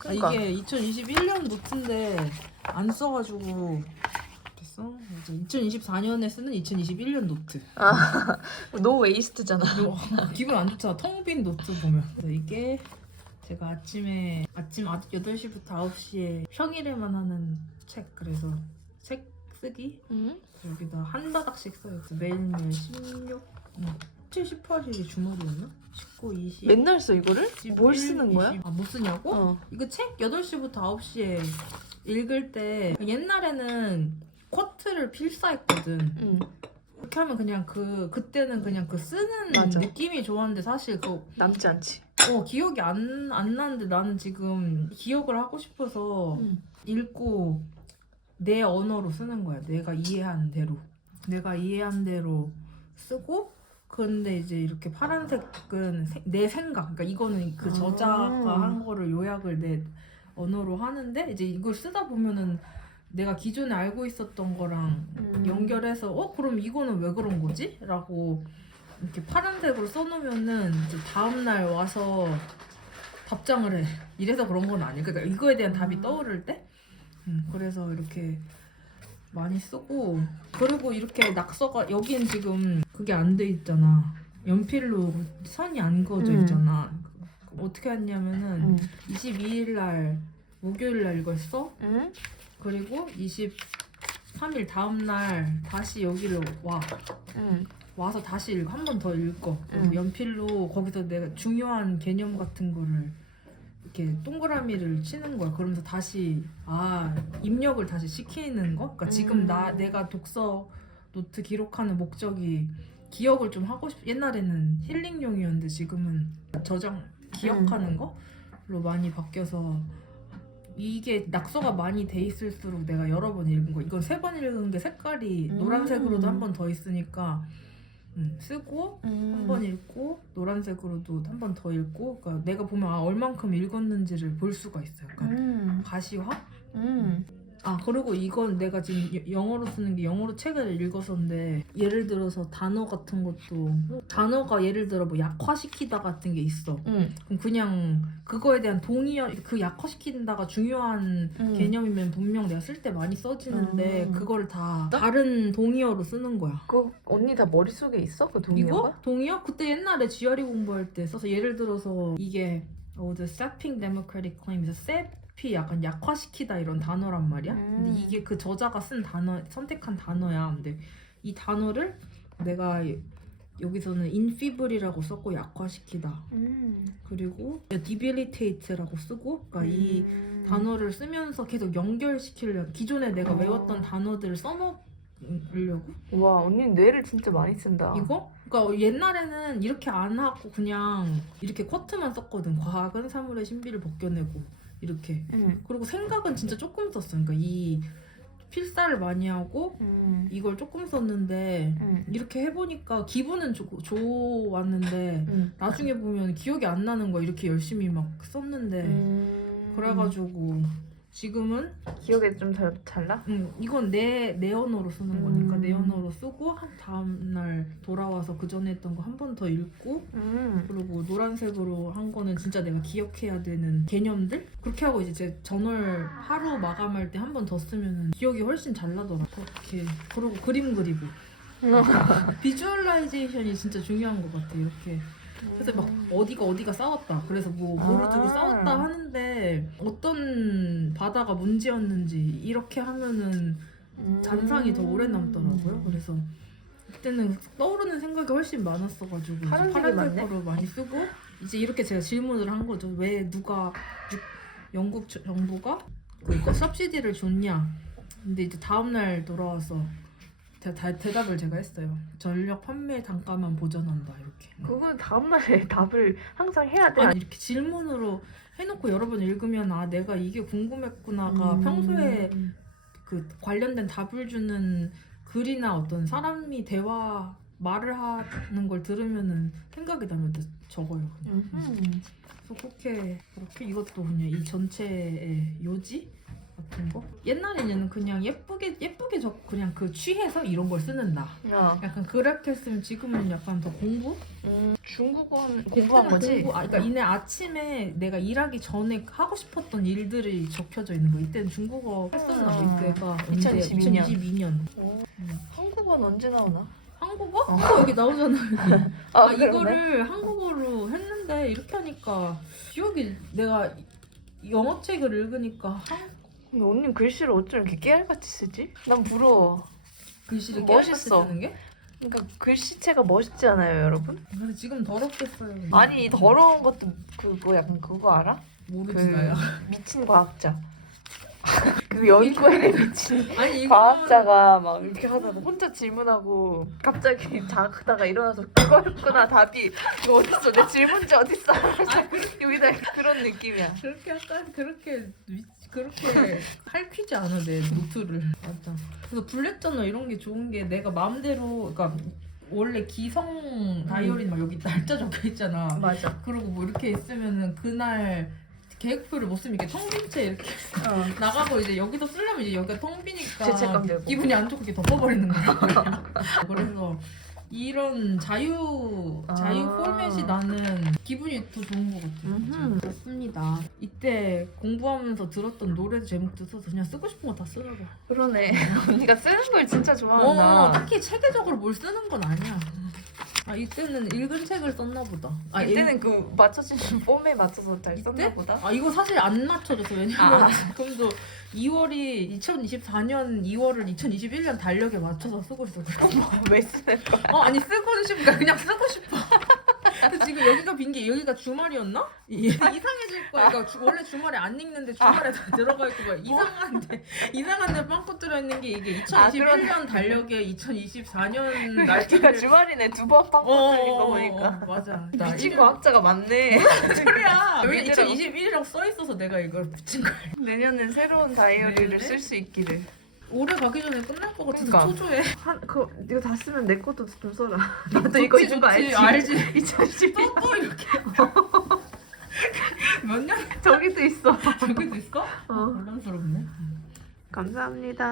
그러니까. 이게 2021년 노트인데 안 써가지고 됐어. 이제 2024년에 쓰는 2021년 노트. 노 웨이스트잖아. 기분 안 좋잖아. 텅 빈 노트 보면. 그래서 이게 제가 아침 8시부터 9시에 평일에만 하는 책. 그래서 책 쓰기 여기다 한 바닥씩 써요. 그래서 매일매일 18일이 주말이었나? 19, 20 맨날 써 이거를? 21, 뭘 쓰는 거야? 20. 못 쓰냐고? 어. 이거 책 8시부터 9시에 읽을 때 옛날에는 쿼트를 필사했거든. 그렇게 하면 그냥 그때는 그냥 그 쓰는 맞아. 느낌이 좋았는데 사실 남지 않지. 기억이 안 나는데 나는 지금 기억을 하고 싶어서 읽고 내 언어로 쓰는 거야. 내가 이해한 대로 쓰고. 근데 이제 이렇게 파란색은 내 생각. 그러니까 이거는 그 저자가 한 거를 요약을 내 언어로 하는데 이제 이걸 쓰다 보면은 내가 기존에 알고 있었던 거랑 연결해서 그럼 이거는 왜 그런 거지? 라고 이렇게 파란색으로 써놓으면은 이제 다음날 와서 답장을 해. 이래서 그런 건 아니야. 그러니까 이거에 대한 답이 떠오를 때? 그래서 이렇게 많이 쓰고. 그리고 이렇게 낙서가 여기는 지금 그게 안 돼 있잖아. 연필로 선이 안 그어져 있잖아. 어떻게 했냐면은 22일 날 목요일 날 이걸 써. 그리고 23일 다음 날 다시 여기로 와서 다시 한 번 더 읽어. 그리고 연필로 거기서 내가 중요한 개념 같은 거를 이렇게 동그라미를 치는 거야. 그러면서 다시 입력을 다시 시키는 거. 그러니까 지금 내가 독서 노트 기록하는 목적이 기억을 좀 하고 옛날에는 힐링용이었는데 지금은 저장 기억하는 거로 많이 바뀌어서 이게 낙서가 많이 돼 있을수록 내가 여러 번 읽은 거. 이건 3번 읽은 게 색깔이 노란색으로도 한 번 더 있으니까 쓰고 한 번 읽고 노란색으로도 한 번 더 읽고. 그러니까 내가 보면 얼만큼 읽었는지를 볼 수가 있어요. 약간 가시화? 그리고 이건 내가 지금 영어로 쓰는 게 영어로 책을 읽었었는데 예를 들어서 단어 같은 것도 단어가 예를 들어 뭐 약화시키다 같은 게 있어. 그럼 그냥 그거에 대한 동의어 그 약화시킨다가 중요한 개념이면 분명 내가 쓸 때 많이 써지는데 그거를 다 다른 동의어로 쓰는 거야. 그 언니 다 머릿속에 있어? 그 동의어가? 이거? 동의어? 그때 옛날에 GRE 공부할 때 써서 예를 들어서 이게 the sapping democratic claim에서 셉이 약간 약화시키다 이런 단어란 말이야. 근데 이게 그 저자가 쓴 단어 선택한 단어야. 근데 이 단어를 내가 여기서는 infible이라고 썼고 약화시키다. 그리고 debilitate라고 쓰고. 그러니까 이 단어를 쓰면서 계속 연결시키려고 기존에 내가 외웠던 단어들을 써놓으려고. 와, 언니 뇌를 진짜 많이 쓴다. 이거? 그러니까 옛날에는 이렇게 안 하고 그냥 이렇게 쿼트만 썼거든. 과학은 사물의 신비를 벗겨내고 이렇게. 그리고 생각은 진짜 조금 썼어. 그러니까 이 필사를 많이 하고 이걸 조금 썼는데 이렇게 해보니까 기분은 좋았는데 나중에 보면 기억이 안 나는 거야. 이렇게 열심히 막 썼는데. 그래가지고 지금은 기억에 좀 잘 나? 이건 내 언어로 쓰는 거니까 내 언어로 쓰고 다음날 돌아와서 그 전에 했던 거 한 번 더 읽고. 그리고 노란색으로 한 거는 진짜 내가 기억해야 되는 개념들? 그렇게 하고 이제 제 저널 하루 마감할 때 한 번 더 쓰면은 기억이 훨씬 잘 나더라고. 그렇게. 그리고 그림 그리고 비주얼라이제이션이 진짜 중요한 것 같아. 이렇게. 그래서 막 어디가 싸웠다. 그래서 뭐를 두고 싸웠다 하는데 어떤 바다가 문제였는지 이렇게 하면은 잔상이 더 오래 남더라고요. 그래서 그때는 떠오르는 생각이 훨씬 많았어가지고 파란색으로 많이 쓰고 이제 이렇게 제가 질문을 한 거죠. 왜 누가 영국 정부가 그 subsidy를 줬냐. 근데 이제 다음날 돌아와서 대답을 제가 했어요. 전력 판매 단가만 보전한다 이렇게. 그건 다음날에 답을 항상 해야 돼. 이렇게 질문으로 해놓고 여러 번 읽으면 내가 이게 궁금했구나가 평소에 그 관련된 답을 주는 글이나 어떤 사람이 말을 하는 걸 들으면은 생각이 나면 적어요. 그냥. 그래서 그렇게 이것도 그냥 이 전체의 요지 같은 거. 옛날에는 그냥 예쁘게 적 그냥 그 취해서 이런 걸 쓰는 나. 약간 그렇게 했으면 지금은 약간 더 공부? 중국어는 공부한 거지? 그러니까 이내 아침에 내가 일하기 전에 하고 싶었던 일들이 적혀져 있는 거. 이때는 중국어 했었나 봐. 이때가 2022년. 한국어는 언제 나오나? 한국어? 한국어 여기 나오잖아. 여기. 그러네. 이거를 한국어로 했는데 이렇게 하니까 기억이 내가 영어 책을 읽으니까 근데 언니 글씨를 어쩜 이렇게 깨알같이 쓰지? 난 부러워. 글씨를 멋있어. 깨알같이 쓰는 게? 그러니까 글씨체가 멋있지 않아요, 여러분? 근데 지금 더럽게 써요. 아니 이 더러운 것도 그거 약간 그거 알아? 모르지 나야. 미친 과학자. 그 연구에 미친 아니 과학자가 막 이렇게 하다가 혼자 질문하고 갑자기 자다가 일어나서 그거였구나 답이. 이거 어딨어? 내 질문지 어딨어? 여기다 그런 느낌이야. 그렇게 약간 그렇게 할퀴지 않아 내 노트를. 맞아. 그래서 블랙 저널 이런 게 좋은 게 내가 마음대로 그러니까 원래 기성 다이어리 막 여기 날짜 적혀 있잖아. 맞아. 그리고 뭐 이렇게 있으면은 그날 계획표를 못 쓰면 이렇게 텅 빈 채 이렇게 나가고 이제 여기서 쓰려면 이제 여기가 텅 비니까 죄책감 들고. 기분이 안 좋게 덮어버리는 거야. 그래서 이런 자유 포맷이 나는 기분이 더 좋은 것 같아요. 그렇습니다. 이때 공부하면서 들었던 노래 제목도 써서 그냥 쓰고 싶은 거 다 쓰더라고. 그러네. 언니가 쓰는 걸 진짜 좋아한다. 딱히 체계적으로 뭘 쓰는 건 아니야. 이때는 읽은 책을 썼나 보다. 이때는 그 맞춰진 폼에 맞춰서 잘 썼나 보다. 이거 사실 안 맞춰져서 왜냐면 지금도 2월이 2024년 2월을 2021년 달력에 맞춰서 쓰고 있어. 왜 쓰는 거야? 아니 쓰고 싶으니까 그냥 쓰고 싶어. 근데 지금 여기가 빈 게 여기가 주말이었나? 이상해질 거야. 그러니까 원래 주말에 안 읽는데 주말에 다 들어가 있고 막 이상한데 빵꾸 들어 있는 게 이게 2021년 달력에 2024년 날짜가 주말이네. 두 번 빵꾸 뚫린 거 보니까. 맞아. 미친 과학자가 많네. 소리야. 여기 믿으라고. 2021이라고 써 있어서 내가 이걸 붙인 거야. 내년엔 새로운 다이어리를 내년에? 쓸 수 있기를. 올해 가기 전에 끝날 것 같아서 그러니까. 초조해. 이거 다 쓰면 내 것도 좀 써라. 나도 이거 있는 거 알지? 알지. 2011. 또 이렇게. 몇 년? 저기도 있어. 저기도 있어? 혼란스럽네. 감사합니다.